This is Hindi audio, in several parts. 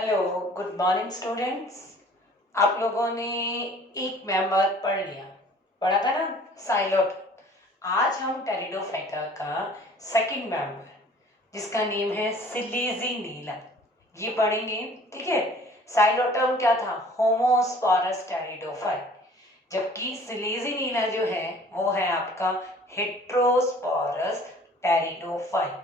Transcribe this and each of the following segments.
Hello, good morning students. आप लोगों ने एक मेंबर पढ़ा था ना, साइलोट। आज हम टेरिडोफाइटा का सेकंड मेंबर, जिसका नेम है सिलीजी नीला, ये पढ़ेंगे। ठीक है। साइलोटम क्या था? होमोस्पोरस टेरिडोफाइट, जबकि सिलीजी नीला जो है वो है आपका हेट्रोस्पोरस टेरिडोफाइट।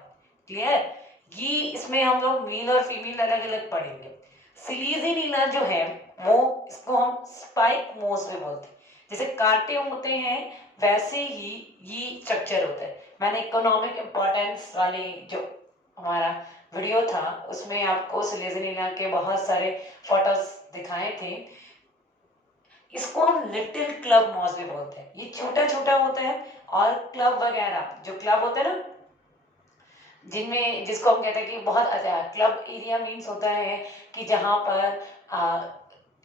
क्लियर? ये इसमें हम लोग मेल और फीमेल अलग अलग पढ़ेंगे। सिलीजी नीला जो है वो, इसको हम स्पाइक मोस में बोलते हैं। जैसे कांटे होते हैं वैसे ही ये स्ट्रक्चर होता है। मैंने इकोनॉमिक इंपॉर्टेंस वाले जो हमारा वीडियो था उसमें आपको सिलीजी नीला के बहुत सारे फोटोज दिखाए थे। इसको हम लिटिल क्लब मॉस भी बोलते हैं। ये छोटा छोटा होता है और क्लब वगैरह, जो क्लब होते हैं ना, जिनमें जिसको हम कहते हैं कि बहुत अच्छा क्लब एरिया मीन्स होता है कि जहाँ पर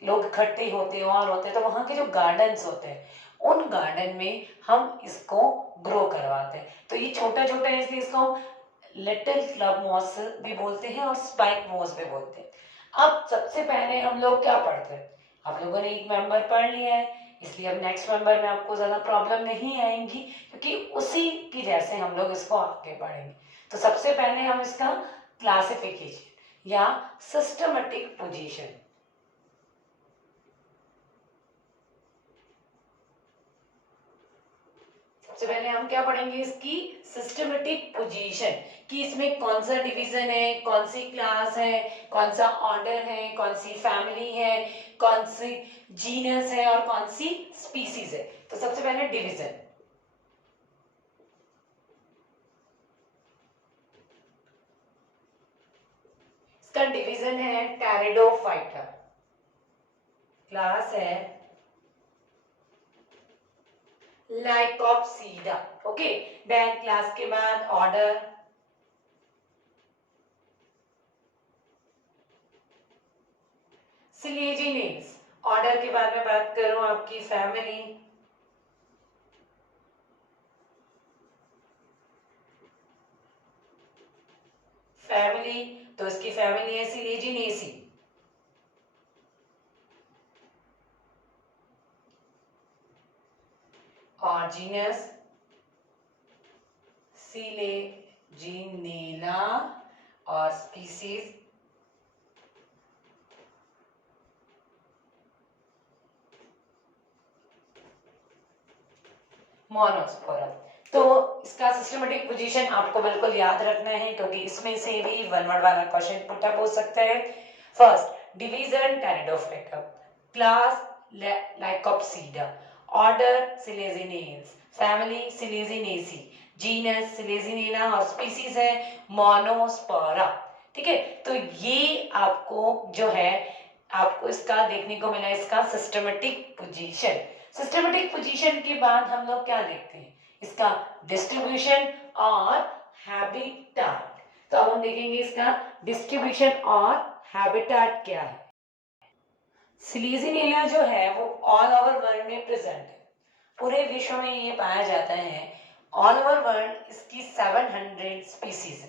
लोग इकट्ठे होते हैं और होते हैं, तो वहाँ के जो गार्डन्स होते हैं उन गार्डन में हम इसको ग्रो करवाते हैं। तो ये छोटा छोटा है इसलिए इसको हम लिटिल क्लब मॉस भी बोलते हैं और स्पाइक मॉस भी बोलते हैं। अब सबसे पहले हम लोग क्या पढ़ते हैं? आप लोगों ने एक मेंबर पढ़ लिया है, इसलिए अब नेक्स्ट मेंबर में आपको ज़्यादा प्रॉब्लम नहीं आएंगी, क्योंकि उसी की जैसे हम लोग इसको आगे पढ़ेंगे। तो सबसे पहले हम इसका क्लासिफिकेशन या सिस्टमेटिक पोजीशन, सबसे पहले हम क्या पढ़ेंगे? इसकी सिस्टमेटिक पोजीशन, कि इसमें कौन सा डिवीजन है, कौन सी क्लास है, कौन सा ऑर्डर है, कौन सी फैमिली है, कौन सी जीनस है और कौन सी स्पीसीज है। तो सबसे पहले डिवीजन। इसका डिवीजन है टेरिडोफाइटा, क्लास है लाइकोप्सीडा। ओके, देन क्लास के बाद ऑर्डर सिलेजिनेस। ऑर्डर के बाद में बात करूं आपकी फैमिली, फैमिली तो इसकी फैमिली है सिलेजिनेसी। और जीनस सिलेजिनेला और स्पीसीज मोनोस्पोरा। तो इसका सिस्टमेटिक पोजीशन आपको बिल्कुल याद रखना है, क्योंकि इसमें से भी वन वर्ड वाला क्वेश्चन पुट अप हो सकता है। First division pteridophyta, class lycopsida, order selaginellales, family selaginellaceae, genus selaginella और स्पीसीज है मोनोस्पोरा। ठीक है। तो ये आपको जो है, आपको इसका देखने को मिला, इसका सिस्टमेटिक पोजीशन। सिस्टमेटिक पोजीशन के बाद हम लोग क्या देखते हैं? इसका डिस्ट्रीब्यूशन और हैबिटाट। तो अब हम देखेंगे इसका डिस्ट्रीब्यूशन और हैबिटाट क्या है। सिलीजिनेला जो है वो ऑल ओवर वर्ल्ड में प्रेजेंट है, पूरे विश्व में ये पाया जाता है। ऑल ओवर वर्ल्ड इसकी 700 स्पीसीज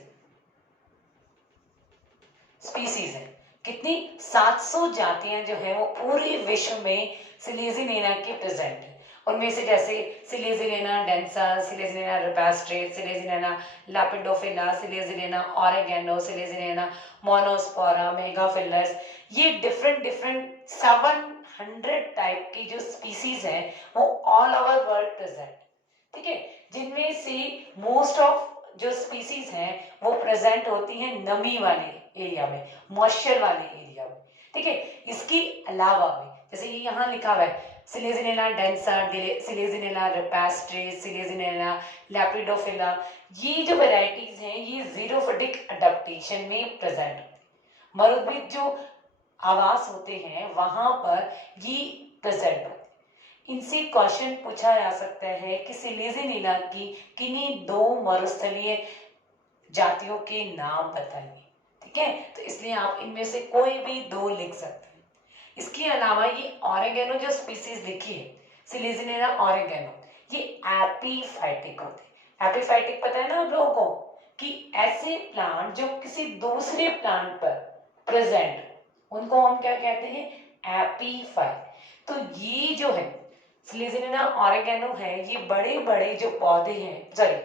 है। कितनी? 700 जातियां जो है वो पूरे विश्व में सिलेजिनेला की प्रेजेंट है। उनमें से जैसे selaginella densa, selaginella rupestris, selaginella lepidophylla, selaginella oregana, selaginella monospora, megaphyllus, ये डिफरेंट डिफरेंट 700 टाइप की जो स्पीसीज है वो ऑल ओवर वर्ल्ड प्रेजेंट। ठीक है। जिनमें से मोस्ट ऑफ जो स्पीसीज हैं वो प्रेजेंट होती हैं नमी वाले एरिया में, मॉइस्चर वाले एरिया में। ठीक है। इसके अलावा भी जैसे ये यहाँ लिखा हुआ है Selaginella densa, selaginella rupestris, selaginella लैपिडोफिला, ये जो वेराइटीज हैं ये जीरोफिटिक अडेप्टेशन में प्रेजेंट होती है। मरुभूमि जो आवास होते हैं वहां पर ये प्रेजेंट होते हैं। इनसे क्वेश्चन पूछा जा सकता है कि सिलेजिनेला की किन्हीं दो मरुस्थलीय जातियों के नाम बताइए। ठीक है। तो इसलिए आप इनमें से कोई भी दो लिख सकते हैं। इसके अलावा ये ओरेगेनो जो स्पीसीज लिखी है, सिलेजिनेला ओरेगेनो, ये एपीफाइटिक होते हैं। एपीफाइटिक पता है ना आप लोगों को, कि ऐसे प्लांट जो किसी दूसरे प्लांट पर प्रेजेंट, उनको हम क्या कहते हैं, एपीफाइट। तो ये जो है स्लेजिनिना ओरिगेनो है, ये बड़े बड़े जो पौधे हैं, सॉरी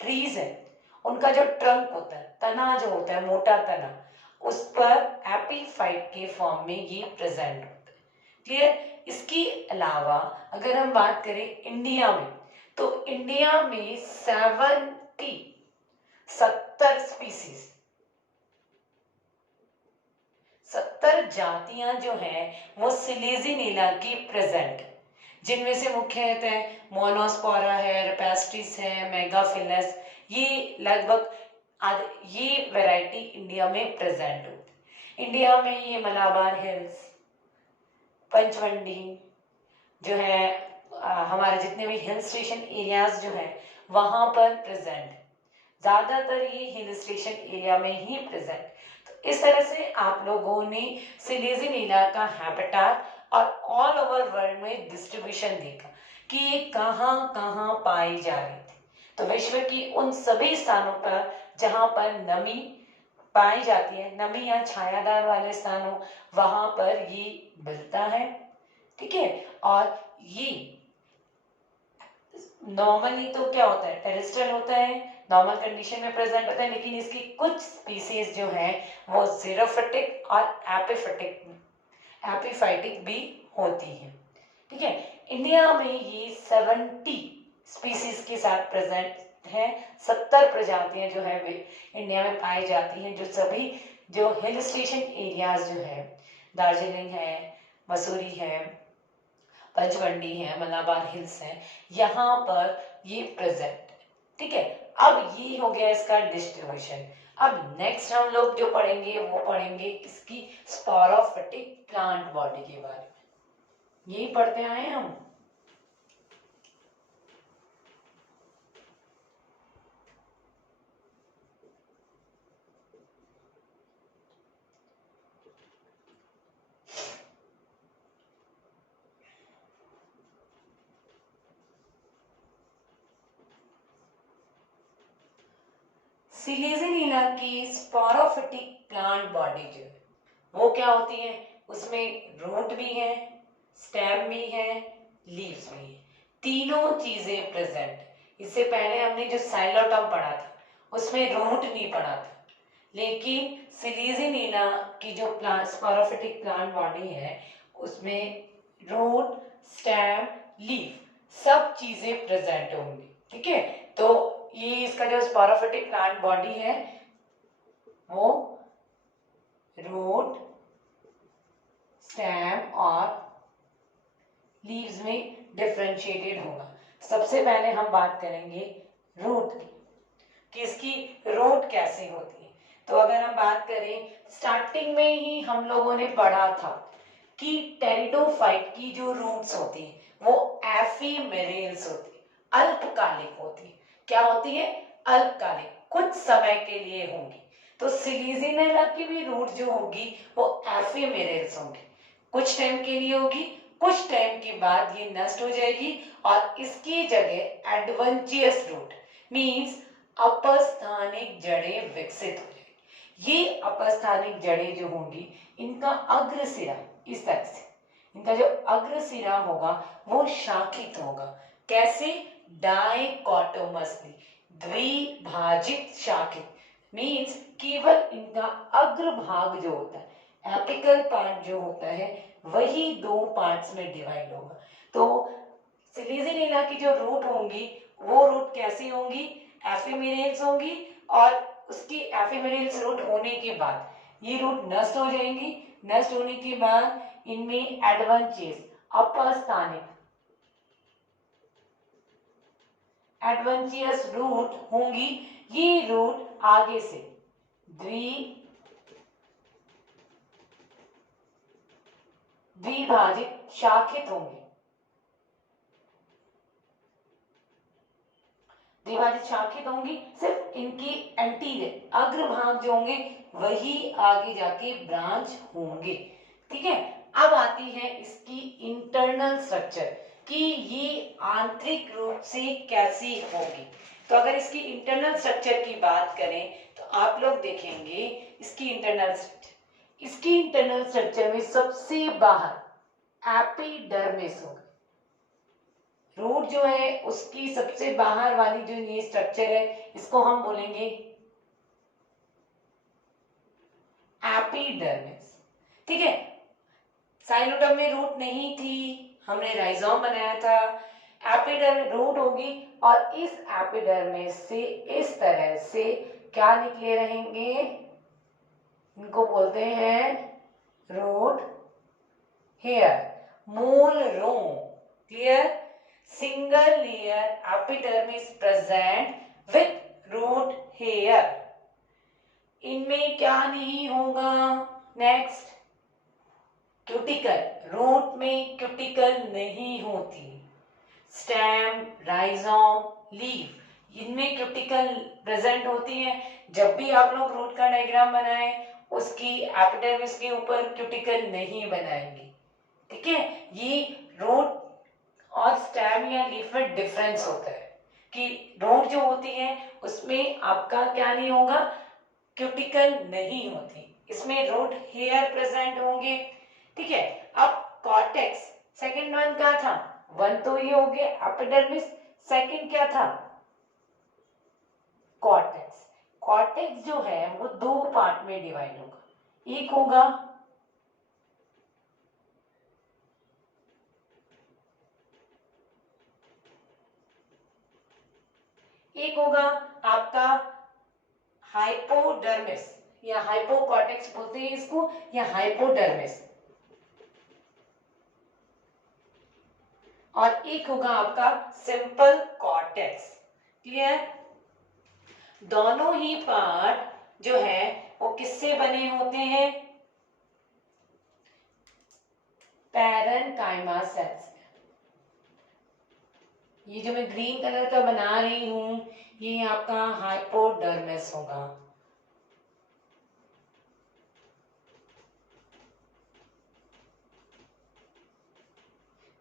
ट्रीज है, उनका जो ट्रंक होता है, तना जो होता है, मोटा तना, उस पर एपीफाइट के फॉर्म में ये प्रेजेंट होता है। क्लियर। इसके अलावा अगर हम बात करें इंडिया में, तो इंडिया में 70 स्पीसीज, 70 जातियां जो हैं वो सिलेजिनेला की प्रेजेंट, जिनमें से मुख्यतः मोनोस्पोरा है, रपेस्टिस है, मेगाफिलस, ये लगभग ये वैरायटी इंडिया में प्रेजेंट होती है। इंडिया में ये मलाबार हिल्स, पंचमंडी जो है, हमारे जितने भी हिल स्टेशन एरियाज जो है वहां पर प्रेजेंट, ज्यादातर ये हिल स्टेशन एरिया में ही प्रेजेंट। तो इस तरह से आप लोगों ने सिलेजिनेला का हैबिटेट और ऑल ओवर वर्ल्ड में डिस्ट्रीब्यूशन देखा कि ये कहाँ कहाँ पाई जा रही थी। तो विश्व की उन सभी स्थानों पर जहां पर नमी पाई जाती है, नमी या छायादार वाले स्थानों, वहां पर ये मिलता है। ठीक है। और ये नॉर्मली तो क्या होता है, टेरेस्ट्रियल होता है, नॉर्मल कंडीशन में प्रेजेंट होता है, लेकिन इसकी कुछ स्पीसीज जो है वो जेरोफिटिक और एपिफाइटिक भी होती है। ठीक है। इंडिया में ये 70 स्पीसीज के साथ प्रेजेंट है। 70 प्रजातियां जो है वे इंडिया में पाई जाती हैं, जो सभी जो हिल स्टेशन एरियाज जो है, दार्जिलिंग है, मसूरी है, पंचमंडी है, मलाबार हिल्स है, यहाँ पर ये प्रेजेंट। ठीक है। अब ये हो गया इसका डिस्ट्रीब्यूशन। अब नेक्स्ट हम लोग जो पढ़ेंगे वो पढ़ेंगे इसकी स्पोरोफिटिक प्लांट बॉडी के बारे में। यही पढ़ते आए हम। सिलेजिनेला की स्पोरोफिटिक प्लांट बॉडी जो है वो क्या होती है, उसमें रूट भी है, स्टेम भी है, लीव्स भी है, तीनों चीजें प्रेजेंट। इससे पहले हमने जो साइलोटम पढ़ा था उसमें रूट नहीं पढ़ा था, लेकिन सिलेजिनेला की जो प्लांट स्पोरोफिटिक प्लांट बॉडी है उसमें रूट, स्टेम, लीफ सब चीजें प्रेजेंट होंगी। ठीक है। तो ये इसका जो स्पोरोफिटिक प्लांट बॉडी है वो रूट, स्टेम और लीव्स में डिफरेंशिएटेड होगा। सबसे पहले हम बात करेंगे रूट की, कि इसकी रूट कैसे होती है। तो अगर हम बात करें, स्टार्टिंग में ही हम लोगों ने पढ़ा था कि टेरिडोफाइट की जो रूट्स होती हैं वो एफीमेरेल्स होती है, अल्पकालिक होती है। क्या होती है, अल्पकालिक, कुछ समय के लिए होंगी। तो सिलेजिनेला की भी रूट जो होगी वो एफीमेरेल्स होंगी, कुछ टाइम के लिए होगी, कुछ टाइम के बाद ये नष्ट हो जाएगी और इसकी जगह एडवेंचियस रूट मींस अपस्थानिक जड़ें विकसित हो जाएगी। ये अपस्थानिक जड़ें जो होंगी, इनका अग्र सिरा इस तरह से, इनका जो अग्र सिरा होगा वो शाखित होगा। कैसे, डाइकोटोमसली, द्विभाजित शाखित, मींस केवल इनका अग्र भाग जो होता है, एपिकल पार्ट जो होता है, वही दो पार्ट्स में डिवाइड होगा। तो सिलेजिनेला की जो रूट होंगी वो रूट कैसी होंगी, एफिमेरेल्स होंगी, और उसकी एफिमेरेल्स रूट होने के बाद ये रूट नष्ट हो जाएंगी। नष्ट होने के बाद इनमें एडवेंचियस, अपस्थानिक, एडवेंचियस रूट होंगी। ये रूट आगे से द्विभाजित शाखित होंगे, द्विभाजित शाखित होंगी। सिर्फ इनकी एंटीरियर अग्रभाग जो होंगे वही आगे जाके ब्रांच होंगे। ठीक है। अब आती है इसकी इंटरनल स्ट्रक्चर कि ये आंतरिक रूप से कैसी होगी। तो अगर इसकी इंटरनल स्ट्रक्चर की बात करें तो आप लोग देखेंगे इसकी इंटरनल स्ट्रक्चर, इसकी इंटरनल स्ट्रक्चर में सबसे बाहर एपिडर्मिस होगा। रूट जो है उसकी सबसे बाहर वाली जो ये स्ट्रक्चर है इसको हम बोलेंगे एपिडर्मिस। ठीक है, साइलोटम में रूट नहीं थी, हमने राइजोम बनाया था। एपिडर्मिस रूट होगी और इस एपिडर्मिस से इस तरह से क्या निकले रहेंगे, इनको बोलते हैं रूट हेयर, मूल रोम। Clear? Single layer epidermis present with root hair. इनमें क्या नहीं होगा? Next, cuticle. रूट में क्यूटिकल नहीं होती। स्टेम, राइजोम, लीफ, इनमें क्यूटिकल प्रेजेंट होती है। जब भी आप लोग रूट का डायग्राम बनाएं उसकी एपिडर्मिस के ऊपर क्यूटिकल नहीं बनाएंगे। ठीक है, ये रूट और स्टेम या लीफ में डिफरेंस होता है कि रूट जो होती है उसमें आपका क्या नहीं होगा, क्यूटिकल नहीं होती, इसमें रूट हेयर प्रेजेंट होंगे। ठीक है, अब कॉर्टेक्स, सेकंड वन क्या था? वन तो ये हो गया एपिडर्मिस, सेकंड क्या था? कॉर्टेक्स। कॉर्टेक्स जो है वो दो पार्ट में डिवाइड होगा। एक होगा आपका हाइपोडर्मिस या हाइपोकॉर्टेक्स बोलते हैं इसको, या हाइपोडर्मिस, और एक होगा आपका सिंपल कॉर्टेक्स। क्लियर? दोनों ही पार्ट जो है वो किससे बने होते हैं? Parenchyma sales. ये जो मैं ग्रीन कलर का बना रही हूं ये आपका हाइपोडर्मिस होगा।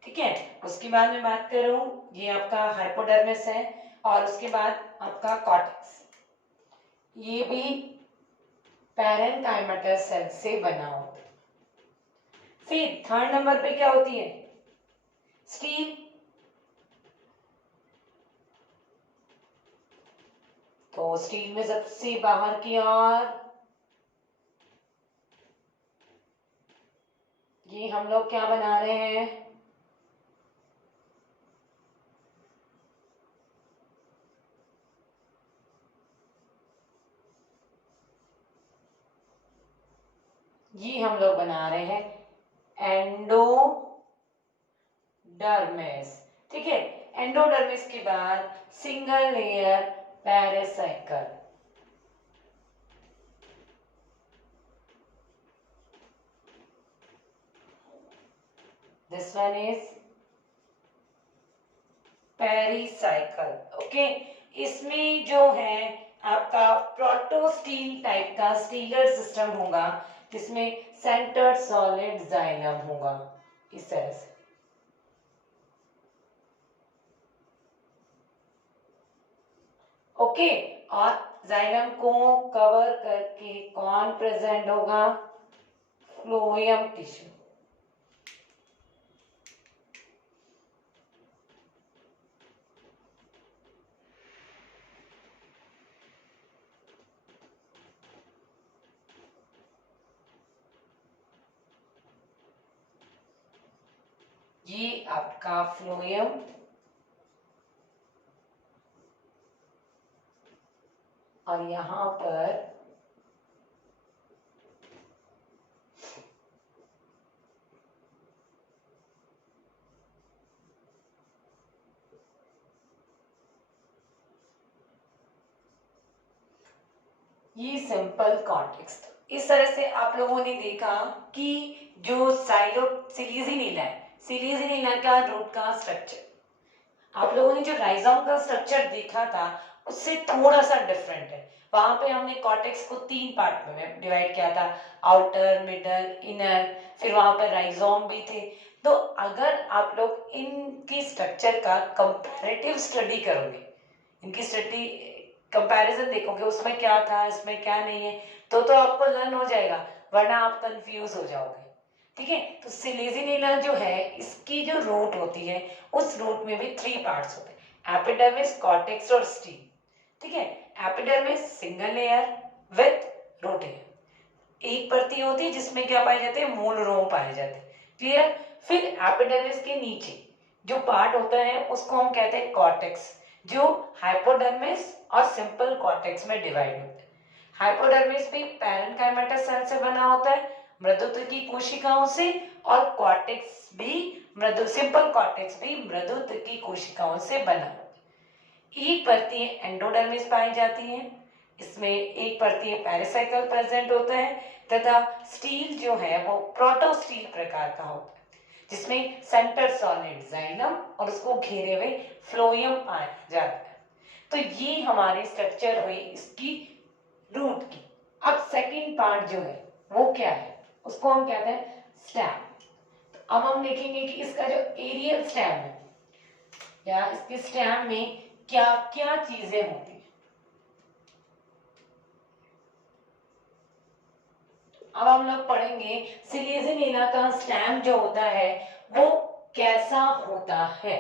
ठीक है, उसके बाद मैं बात करूं, ये आपका हाइपोडर्मिस है और उसके बाद आपका कॉर्टेक्स, ये भी पैरेन्काइमेटस सेल से बना होता है। फिर थर्ड नंबर पे क्या होती है? स्टील। तो स्टील में सबसे बाहर की ओर ये हम लोग क्या बना रहे हैं? ये हम लोग बना रहे हैं एंडोडर्मिस। ठीक है, एंडोडर्मिस के बाद single layer pericycle. This one is pericycle. Okay, इसमें जो है आपका प्रोटोस्टील टाइप का स्टीलर सिस्टम होगा जिसमें सेंटर्ड सॉलिड जाइलम होगा इस तरह से। ओके, और जाइलम को कवर करके कौन प्रेजेंट होगा? Phloem tissue. ये आपका फ्लोएम और यहां पर ये सिंपल कॉर्टेक्स। इस तरह से आप लोगों ने देखा कि जो सिलीजिनीला है, सिलीजिनीला का रूट का स्ट्रक्चर, आप लोगों ने जो राइजोम का स्ट्रक्चर देखा था उससे थोड़ा सा डिफरेंट है। वहां पे हमने कॉर्टेक्स को तीन पार्ट में डिवाइड किया था, आउटर, मिडल, इनर, फिर वहां पर राइजोम भी थे। तो अगर आप लोग इनकी स्ट्रक्चर का कंपैरेटिव स्टडी करोगे, इनकी स्टडी कंपैरिजन देखोगे उसमें क्या था इसमें क्या नहीं है, तो आपको लर्न हो जाएगा। वरना आप कंफ्यूज हो जाओगे। ठीक है, तो सिलेजिनेला जो है इसकी जो रूट होती है उस रूट में भी 3 पार्ट्स होते हैं, एपिडर्मिस, कॉर्टेक्स और स्टील। ठीक है, epidermis single layer with root है, एक परती होती है जिसमें क्या पाए जाते हैं, मूल रोम पाए जाते हैं। क्लियर। फिर एपिडर्मिस के नीचे जो पार्ट होता है उसको हम कहते हैं कॉर्टेक्स, जो हाइपोडर्मिस और सिंपल कॉर्टेक्स में डिवाइड होता है। हाइपोडर्मिस भी पैरेन्काइमेटा सेल से बना होता है, मृदुत्व की कोशिकाओं से, और कॉर्टेक्स भी सिंपल कॉर्टेक्स भी मृदुत्व की कोशिकाओं से बना होता है। एक परती एंडोडर्मिस पाई जाती है, इसमें एक परती पेरिसाइकल प्रेजेंट होता है, तथा स्टील जो है वो प्रोटोस्टील प्रकार का होता है जिसमें सेंटर सॉलिड जाइलम और उसको घेरे हुए फ्लोएम पाया जाता है। तो ये हमारी स्ट्रक्चर हुई इसकी रूट की। अब सेकंड पार्ट जो है वो क्या है, उसको हम कहते हैं स्टेम। तो अब हम देखेंगे कि इसका जो एरियल स्टेम है या इसके स्टेम में क्या क्या चीजें होती है। अब हम लोग पढ़ेंगे सिलेजिनेला का स्टेम जो होता है वो कैसा होता है।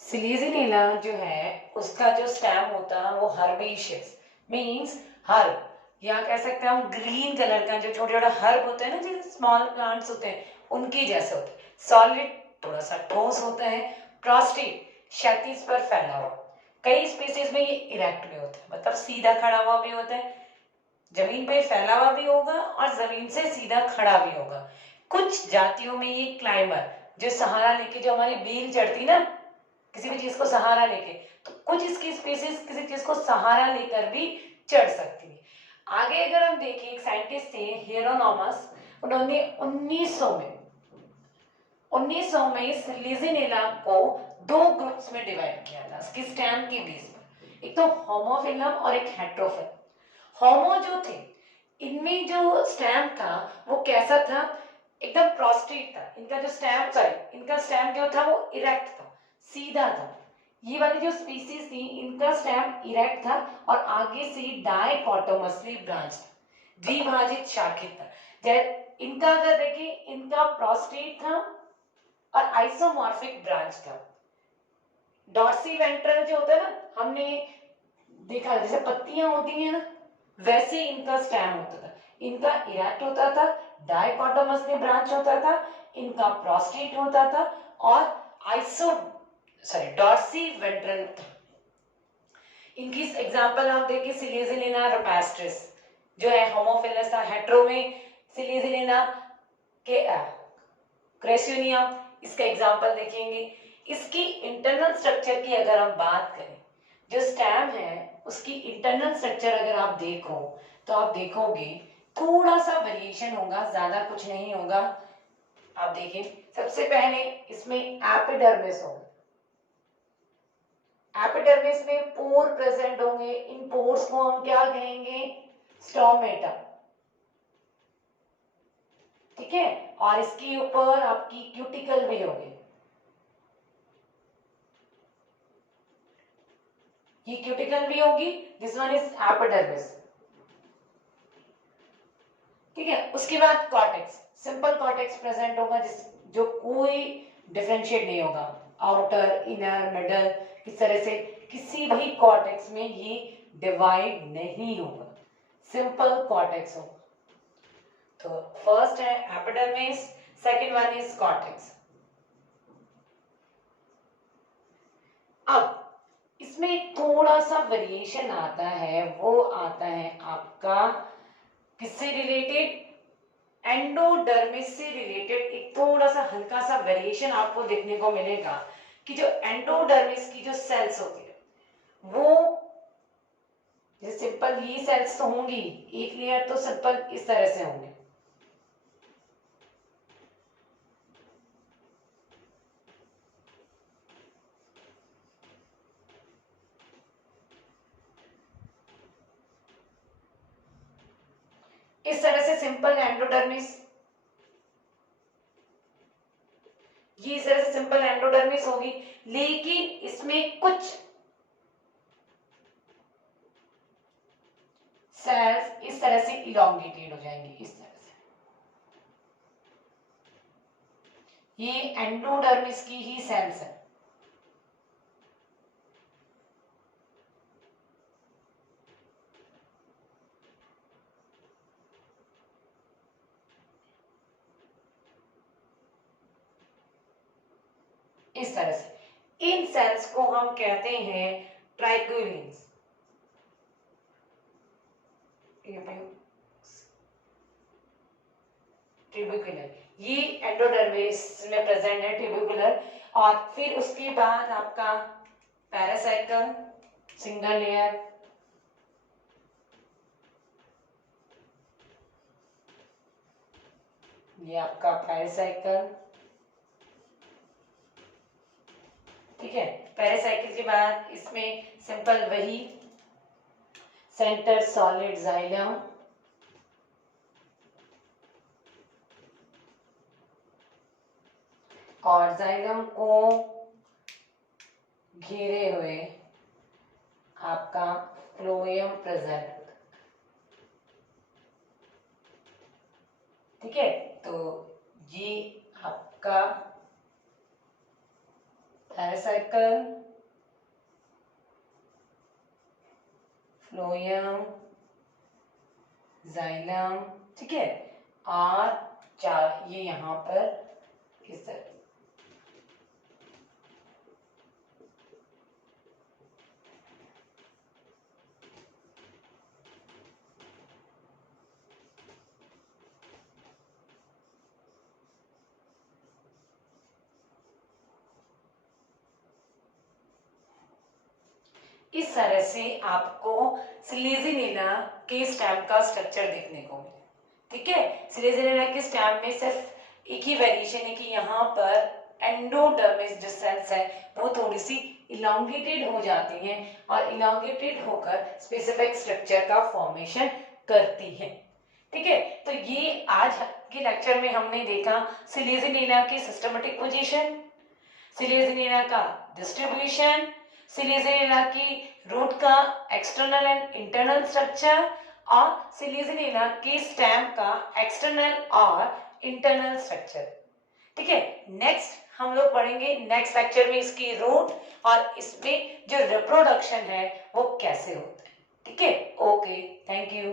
सिलेजिनेला जो है उसका जो स्टेम होता है वो हर्बेशियस मींस हर्ब, या कह सकते हैं हम ग्रीन कलर का जो छोटे छोटे हर्ब होते हैं ना, जो स्मॉल प्लांट्स होते हैं उनके जैसे होते हैं। सॉलिड थोड़ा सा ठोस होता है, प्रोस्टेट क्षैतिज पर फैला हुआ। कई स्पीसीज में ये इरेक्ट भी होता है, मतलब सीधा खड़ा हुआ भी होता है, जमीन पे फैला हुआ भी होगा और जमीन से सीधा खड़ा भी होगा। कुछ जातियों में ये क्लाइंबर जो सहारा लेके जो हमारी बेल चढ़ती ना किसी भी चीज को सहारा लेके, तो कुछ इसकी स्पीसीज किसी चीज को सहारा लेकर भी चढ़ सकती है। आगे अगर हम देखें, एक साइंटिस्ट थे हेरोनोमस, उन्होंने 1900 में सिलेजिनेला को 2 ग्रुप्स में डिवाइड किया था इसके स्टेम के बेस पर, एक तो होमोफिलम और एक हेट्रोफिलम। होमो जो थे इनमें जो स्टेम था वो कैसा था, एकदम प्रोस्टेट था। इनका जो स्टेम इनका स्टेम जो था वो इरेक्ट था, सीधा था। ये वाली जो स्पीसीज थी इनका स्टेम इरेक्ट था और आगे से डाइकोटोमसली ब्रांच था, द्विभाजित शाखित था। इनका अगर देखें, इनका प्रोस्टेट था और आइसोमॉर्फिक ब्रांच था। डॉर्सी वेंट्रल जो होता है ना, हमने देखा जैसे पत्तियां होती हैं ना, वैसे इनका स्टेम होता था। इनका इरेक्ट होता था, डाइकोटोमसली ब्रांच होता था, इनका प्रोस्टेट होता था और डॉर्सी वेंट्रल था। इनकी एग्जांपल आप देखिए, सिलेजिनेला रुपास्ट्रिस जो है होमोफिलस था। हेट्रो में सिलेजिनेला के क्रेसियोनिया, इसका एग्जांपल देखेंगे। इसकी इंटरनल स्ट्रक्चर की अगर हम बात करें, जो स्टेम है उसकी इंटरनल स्ट्रक्चर अगर आप देखो तो आप देखोगे थोड़ा सा वेरिएशन होगा, ज्यादा कुछ नहीं होगा। आप देखिए, सबसे पहले इसमें एपिडर्मिस होगा, एपिडर्मिस में पोर प्रेजेंट होंगे, इन पोर्स को हम क्या कहेंगे, स्टोमेटा। ठीक है, और इसके ऊपर आपकी क्यूटिकल भी होगी, ये क्यूटिकल भी होगी, दिस वन इज एपिडर्मिस। ठीक है, उसके बाद कॉर्टेक्स, सिंपल कॉर्टेक्स प्रेजेंट होगा जो कोई डिफरेंशिएट नहीं होगा, आउटर इनर मिडल, इस तरह से किसी भी कॉर्टेक्स में ये डिवाइड नहीं होगा, सिंपल कॉर्टेक्स होगा। तो फर्स्ट है epidermis, second one is cortex. अब इसमें थोड़ा सा वेरिएशन आता है, वो आता है आपका किससे रिलेटेड, एंडोडर्मिस से रिलेटेड। एक थोड़ा सा हल्का सा वेरिएशन आपको देखने को मिलेगा कि जो एंडोडर्मिस की जो सेल्स होती है वो, जैसे सिंपल ये सेल्स तो होंगी, एक लेयर तो सिंपल इस तरह से होंगे, इस तरह से सिंपल एंडोडर्मिस, ये इस तरह से सिंपल एंडोडर्मिस होगी। लेकिन इसमें कुछ सेल्स इस तरह से इलोंगेटेड हो जाएंगे, इस तरह से। ये एंडोडर्मिस की ही सेल्स है। इस तरह से इन सेल्स को हम कहते हैं ट्राइक्यूलिन्स। ट्यूबिकुलर, ये एंडोडर्मिस में प्रेजेंट है ट्यूबिकुलर। और फिर उसके बाद आपका पैरासाइकल सिंगल लेयर, ये आपका पैरासाइकल, ठीक है। पैरासाइकिल के बाद इसमें सिंपल वही सेंटर सॉलिड जाइलम, और जाइलम को घेरे हुए आपका फ्लोएम प्रेजेंट, ठीक है। तो ये आपका पैरासाइकल, फ्लोएम, जाइलम, ठीक है। और चार ये यहां पर इस तरह। इस तरह से आपको सिलेजिनेला के स्टैम का स्ट्रक्चर देखने को मिले, ठीक है। सिलेजिनेला के स्टैम में सिर्फ एक ही वेरिएशन है कि यहाँ पर एंडोडर्मिस जो सेल्स है वो थोड़ी सी इलोंगेटेड हो जाती हैं और इलोंगेटेड होकर स्पेसिफिक स्ट्रक्चर का फॉर्मेशन करती हैं, ठीक है। तो ये आज के लेक्चर में हमने देखा सिलेजिनेला की सिस्टमेटिक पोजीशन, सिलेजिनेला का डिस्ट्रीब्यूशन, सिलेजिनेला की रूट का एक्सटर्नल एंड इंटरनल स्ट्रक्चर, और सिलेजिनेला के स्टेम का एक्सटर्नल और इंटरनल स्ट्रक्चर, ठीक है। नेक्स्ट हम लोग पढ़ेंगे नेक्स्ट लेक्चर में इसकी रूट और इसमें जो रिप्रोडक्शन है वो कैसे होता है, ठीक है। Okay, thank you.